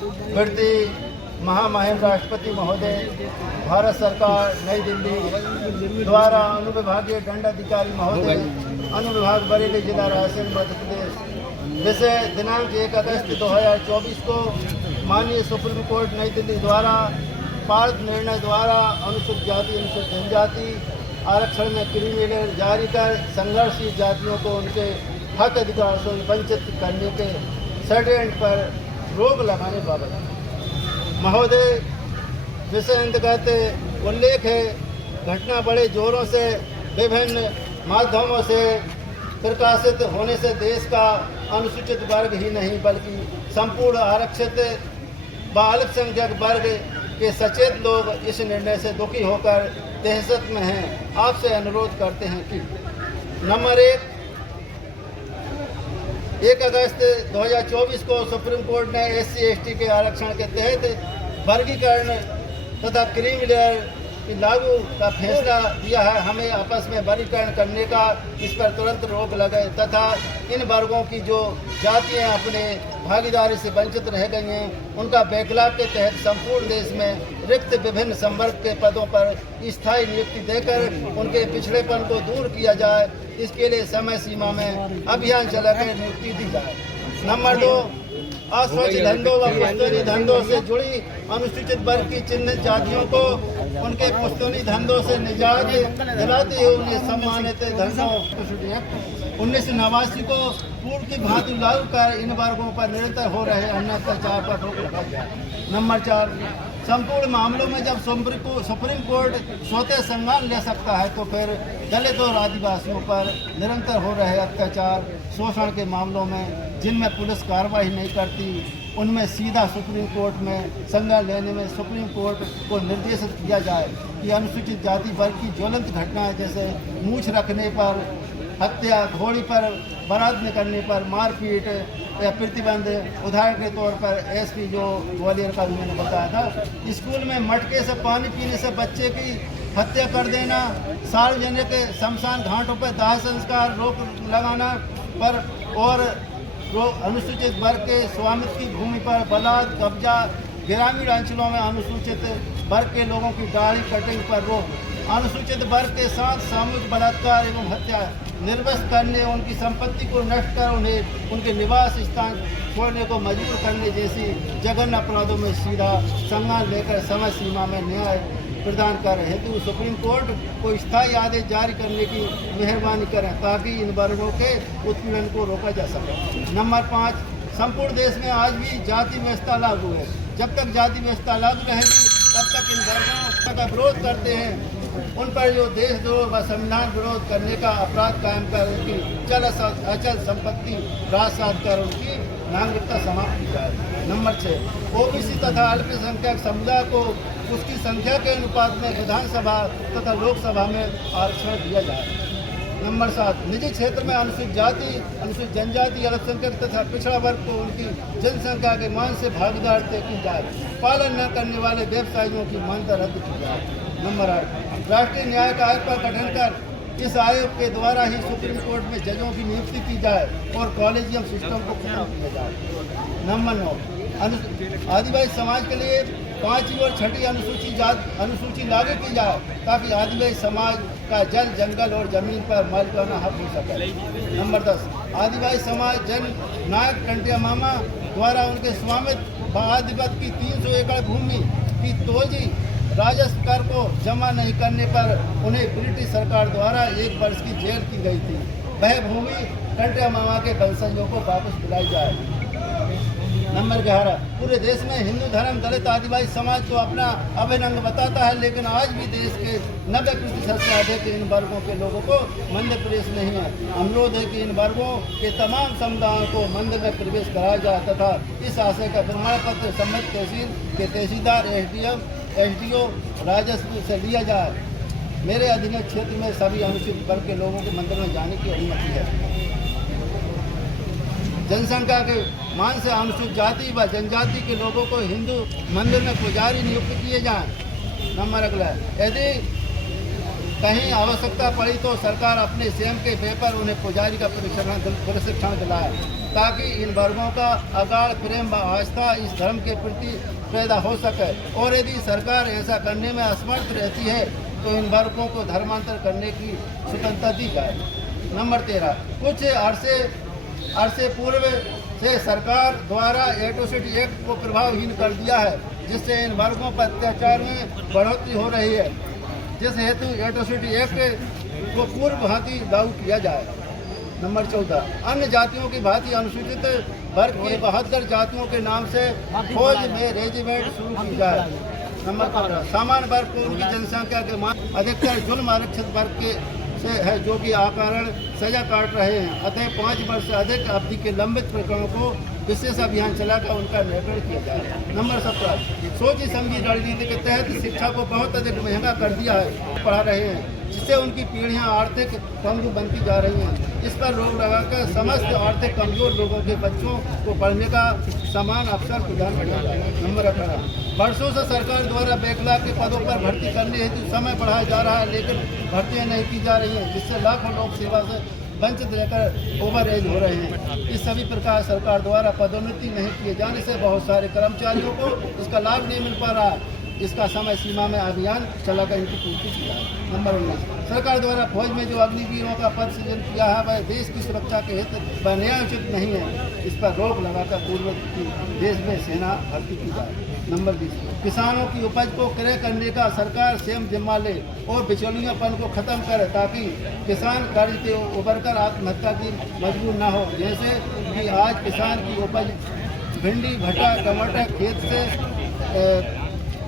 कीर्ति महामहिम राष्ट्रपति महोदय, भारत सरकार नई दिल्ली द्वारा अनुविभागीय दंडाधिकारी महोदय, अनुविभाग बरेली जिला रायसेन मध्य प्रदेश, विषय दिनांक 1 अगस्त 2024 को माननीय सुप्रीम कोर्ट नई दिल्ली द्वारा पारित निर्णय द्वारा अनुसूचित जाति अनुसूचित जनजाति आरक्षण में क्रीमी जारी कर संघर्षशील जातियों को उनके हक अधिकार से वंचित करने के षड्यंत्र पर रोक लगाने बाबत महोदय, विषय अंतर्गत उल्लेख है, घटना बड़े जोरों से विभिन्न माध्यमों से प्रकाशित होने से देश का अनुसूचित वर्ग ही नहीं बल्कि संपूर्ण आरक्षित व अल्पसंख्यक वर्ग के सचेत लोग इस निर्णय से दुखी होकर दहशत में हैं। आपसे अनुरोध करते हैं कि नंबर 1 अगस्त 2024 को सुप्रीम कोर्ट ने SC/ST के आरक्षण के तहत वर्गीकरण तथा क्रीमी लेयर की लागू का फैसला दिया है। हमें आपस में वर्गीकरण करने का इस पर तुरंत रोक लगे तथा इन वर्गों की जो जातियां अपने भागीदारी से वंचित रह गई हैं उनका बैकलॉग के तहत संपूर्ण देश में रिक्त विभिन्न संवर्ग के पदों पर स्थायी नियुक्ति देकर उनके पिछड़ेपन को दूर किया जाए। इसके लिए समय सीमा में अभियान चलाकर नियुक्ति दी जाए। नंबर 2, अस्वच्छ धंधों व पुश्तैनी धंधों से जुड़ी अनुसूचित वर्ग की चिन्हित जातियों को उनके पुश्तैनी धंधों से निजात दिलाते हुए उन्हें सम्मानित धंधों 1989 को पूर्व की भांति लागू कर इन वर्गों पर निरंतर हो रहे अन्य अत्याचार पर रोक लगा जाए। नंबर 4, संपूर्ण मामलों में जब सुप्रीम कोर्ट स्वतः संज्ञान ले सकता है तो फिर दलित और आदिवासियों पर निरंतर हो रहे अत्याचार शोषण के मामलों में जिनमें पुलिस कार्रवाई नहीं करती उनमें सीधा सुप्रीम कोर्ट में संज्ञान लेने में सुप्रीम कोर्ट को निर्देशित किया जाए कि अनुसूचित जाति वर्ग की ज्वलंत घटनाएं जैसे मूछ रखने पर, हत्या, घोड़ी पर बारात निकलने पर मारपीट या प्रतिबंध, उदाहरण के तौर पर SP जो ग्वालियर का मैंने बताया था, स्कूल में मटके से पानी पीने से बच्चे की हत्या कर देना, सार्वजनिक शमशान घाटों पर दाह संस्कार रोक लगाना पर और अनुसूचित वर्ग के स्वामित्व की भूमि पर बलात् कब्जा, ग्रामीण अंचलों में अनुसूचित वर्ग के लोगों की दाढ़ी कटिंग पर रोक, अनुसूचित वर्ग के साथ सामूहिक बलात्कार एवं हत्या, निर्वस्त करने, उनकी संपत्ति को नष्ट कर उन्हें उनके निवास स्थान छोड़ने को मजबूर करने जैसी जघन्य अपराधों में सीधा संज्ञान लेकर समय सीमा में न्याय प्रदान कर हेतु सुप्रीम कोर्ट को स्थायी आदेश जारी करने की मेहरबानी करें ताकि इन वर्गों के उत्पीड़न को रोका जा सके। नंबर 5, संपूर्ण देश में आज भी जाति व्यवस्था लागू है। जब तक जाति व्यवस्था लागू रहेगी तब तक इन वर्गों का विरोध करते हैं उन पर जो देशद्रोह व संविधान विरोध करने का अपराध कायम कर उनकी अचल संपत्ति राजसात कर उनकी नागरिकता समाप्त की जाए। नंबर 6, OBC तथा अल्पसंख्यक समुदाय को उसकी संख्या के अनुपात में विधानसभा तथा लोकसभा में आरक्षण दिया जाए। नंबर 7, निजी क्षेत्र में अनुसूचित जाति, अनुसूचित जनजाति, अल्पसंख्यक तथा पिछड़ा वर्ग को उनकी जनसंख्या के मान से भागीदार तय की जाए। पालन न करने वाले व्यवसायियों की मान्यता रद्द की जाए। नंबर 8, राष्ट्रीय न्याय आयोग का गठन कर इस आयोग के द्वारा ही सुप्रीम कोर्ट में जजों की नियुक्ति की जाए और कॉलेजियम सिस्टम को खत्म किया जाए। नंबर 9, आदिवासी समाज के लिए 5वीं और 6ठी अनुसूची लागू की जाए ताकि आदिवासी समाज का जल, जंगल और जमीन पर मालिकाना हक हो सके। नंबर 10, आदिवासी समाज जन नायक टंटिया मामा द्वारा उनके स्वामित्व व आधिपत्य की 300 एकड़ भूमि की तोजी राजस्व कर को जमा नहीं करने पर उन्हें ब्रिटिश सरकार द्वारा 1 वर्ष की जेल की गई थी। वह भूमि टंटिया मामा के वंशजों को वापस दिलाई जाए। नंबर 11, पूरे देश में हिंदू धर्म दलित आदिवासी समाज को अपना अभिन्न अंग बताता है, लेकिन आज भी देश के 90% से अधिक इन वर्गों के लोगों को मंदिर प्रवेश नहीं है। अनुरोध है कि इन वर्गों के तमाम समुदायों को मंदिर में प्रवेश कराया जाए तथा इस आशय का प्रमाण पत्र संबंधित तहसील के तहसीलदार, SDO राजस्व से लिया जाए। मेरे अधीन क्षेत्र में सभी अनुसूचित वर्ग के लोगों को मंदिर में जाने की अनुमति है। जनसंख्या के मान से अनुसूचित जाति व जनजाति के लोगों को हिंदू मंदिर में पुजारी नियुक्त किए जाएं। नंबर अगला, यदि कहीं आवश्यकता पड़ी तो सरकार अपने स्वयं के पेपर उन्हें पुजारी का प्रशिक्षण दिलाए ताकि इन वर्गों का अगाध प्रेम व आस्था इस धर्म के प्रति पैदा हो सके। और यदि सरकार ऐसा करने में असमर्थ रहती है तो इन वर्गों को धर्मांतर करने की स्वतंत्रता दी जाए। नंबर 13, कुछ अरसे पूर्व से सरकार द्वारा एट्रोसिटी एक्ट को प्रभावहीन कर दिया है, जिससे इन वर्गों पर अत्याचार में बढ़ोतरी हो रही है, जिस हेतु एट्रोसिटी एक्ट को पूर्व भांति लागू किया जाए। नंबर 14, अन्य जातियों की भांति अनुसूचित वर्ग की 72 जातियों के नाम से फौज में रेजिमेंट शुरू की जाए। नंबर 15, सामान्य वर्ग को उनकी जनसंख्या के मान अधिकतर जुल्म आरक्षित वर्ग के से है जो कि अकारण सजा काट रहे हैं, अतः 5 वर्ष से अधिक अवधि के लंबित प्रकरणों को विशेष अभियान चलाकर उनका निराकरण किया जाए। नंबर 17, सोची समझी रणनीति के तहत शिक्षा को बहुत अधिक महंगा कर दिया है, पढ़ा रहे हैं, जिससे उनकी पीढ़ियां आर्थिक कमजोर बनती जा रही हैं। इस पर रोक लगाकर समस्त आर्थिक कमजोर लोगों के बच्चों को पढ़ने का समान अवसर प्रदान किया जाए। नंबर 18, वर्षों से सरकार द्वारा बैकलॉग के पदों पर भर्ती करने हेतु समय बढ़ाया जा रहा है, लेकिन भर्तियां नहीं की जा रही हैं, जिससे लाखों लोग सेवा से वंचित रहकर ओवर एज हो रहे हैं। इस सभी प्रकार सरकार द्वारा पदोन्नति नहीं किए जाने से बहुत सारे कर्मचारियों को इसका लाभ नहीं मिल पा रहा है। इसका समय सीमा में अभियान चलाकर इनकी पूर्ति की जाए। नंबर 19, सरकार द्वारा फौज में जो अग्निवीरों का पद सृजन किया है वह देश की सुरक्षा के हित व न्यायोचित नहीं है। इस पर रोक लगाकर पूर्व की देश में सेना भर्ती की जाए। नंबर 20, किसानों की उपज को क्रय करने का सरकार स्वयं जिम्मा ले और बिचौलियापन को खत्म करे, ताकि किसान कर्ज से उबरकर आत्महत्या की मजबूर न हो। जैसे कि आज किसान की उपज भिंडी, भट्टा, टमाटर खेत से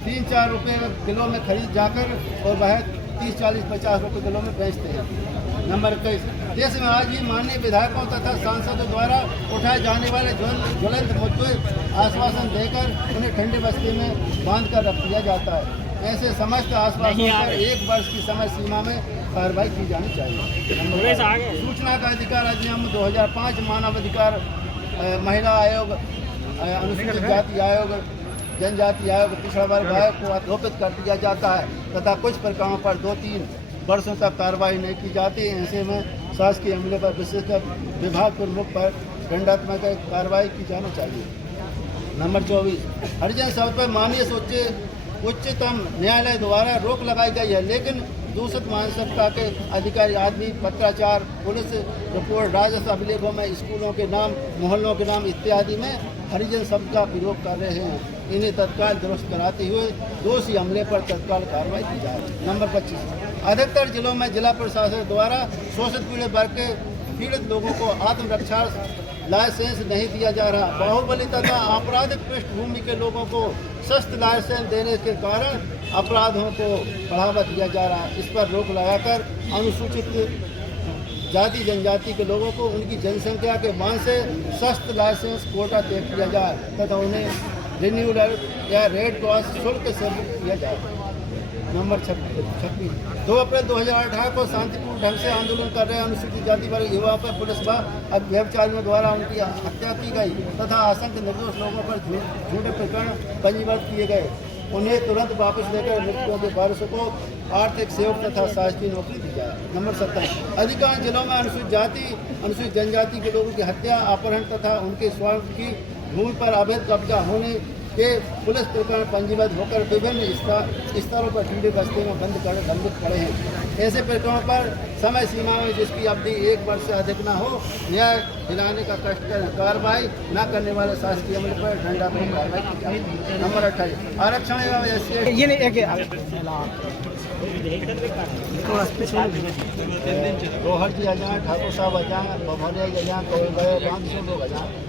3-4 रुपये किलो में खरीद जाकर और वह 30, 40, 50 रुपये किलो में बेचते हैं। नंबर 21, देश में आज भी माननीय विधायकों तथा सांसदों द्वारा उठाए जाने वाले ज्वलंत मुद्दे आश्वासन देकर उन्हें ठंडे बस्ती में बांध कर रख दिया जाता है। ऐसे समस्त आश्वासनों पर 1 वर्ष की समय सीमा में कार्रवाई की जानी चाहिए। सूचना का अधिकार अधिनियम 2005, मानव अधिकार महिला आयोग, अनुसूचित जाति आयोग, जनजाति आयोग, पिछड़ा वर्ग आयोग को आरोपित कर दिया जाता है तथा कुछ प्रकरणों पर 2-3 वर्षों तक कार्रवाई नहीं की जाती। ऐसे में शासकीय अमले पर विशेषकर विभाग प्रमुख पर दंडात्मक कार्रवाई की जानी चाहिए। नंबर 24, हरिजन शब्द पर माननीय उच्चतम न्यायालय द्वारा रोक लगाई गई है, लेकिन दूषित मानसिकता के अधिकारी आदमी पत्राचार, पुलिस रिपोर्ट, राजस्व अभिलेखों में स्कूलों के नाम, मोहल्लों के नाम इत्यादि में हरिजन शब्द का प्रयोग कर रहे हैं। इन्हें तत्काल दुरुस्त कराते हुए दोषी अमले पर तत्काल कार्रवाई की जाए। नंबर 25, अधिकतर जिलों में जिला प्रशासन द्वारा शोषित पीड़ित वर्ग के पीड़ित लोगों को आत्मरक्षा लाइसेंस नहीं दिया जा रहा। बाहुबली तथा आपराधिक पृष्ठभूमि के लोगों को सख्त लाइसेंस देने के कारण अपराधों को बढ़ावा दिया जा रहा है। इस पर रोक लगाकर अनुसूचित जाति जनजाति के लोगों को उनकी जनसंख्या के मान से सख्त लाइसेंस कोटा तय किया जाए तथा उन्हें रिन्यूअल या रेड क्रॉस शुल्क से मुक्त किया जाए। नंबर 26, 2 अप्रैल 2018 को शांतिपूर्ण ढंग से आंदोलन कर रहे अनुसूचित जाति वर्ग युवाओं पर पुलिस व व्यभिचारियों द्वारा उनकी हत्या की गई तथा असंख्य निर्दोष लोगों पर झूठे प्रकरण पंजीबद्ध किए गए। उन्हें तुरंत वापस लेकर मृतकों के वारिसों को आर्थिक सहयोग तथा शासकीय नौकरी दी जाए। नंबर 27, अधिकांश जिलों में अनुसूचित जाति, अनुसूचित जनजाति के लोगों की हत्या, अपहरण तथा उनके स्वास्थ्य की भूमि पर अवैध कब्जा होने के पुलिस प्रकरण पंजीबद्ध होकर विभिन्न स्तरों पर ढीले बस्ते में बंद पड़े हैं। ऐसे प्रकरणों पर समय सीमा में जिसकी अवधि 1 वर्ष से अधिक न हो, न्याय दिलाने का कष्ट कार्रवाई न करने वाले शासकीय अमले पर दंडात्मक कार्रवाई की जाए। नंबर 28, आरक्षण रोहर जी आ जाए, ठाकुर साहब आ जाए, बभरिया आ जाए, कोई गए 500 लोग आ जाए।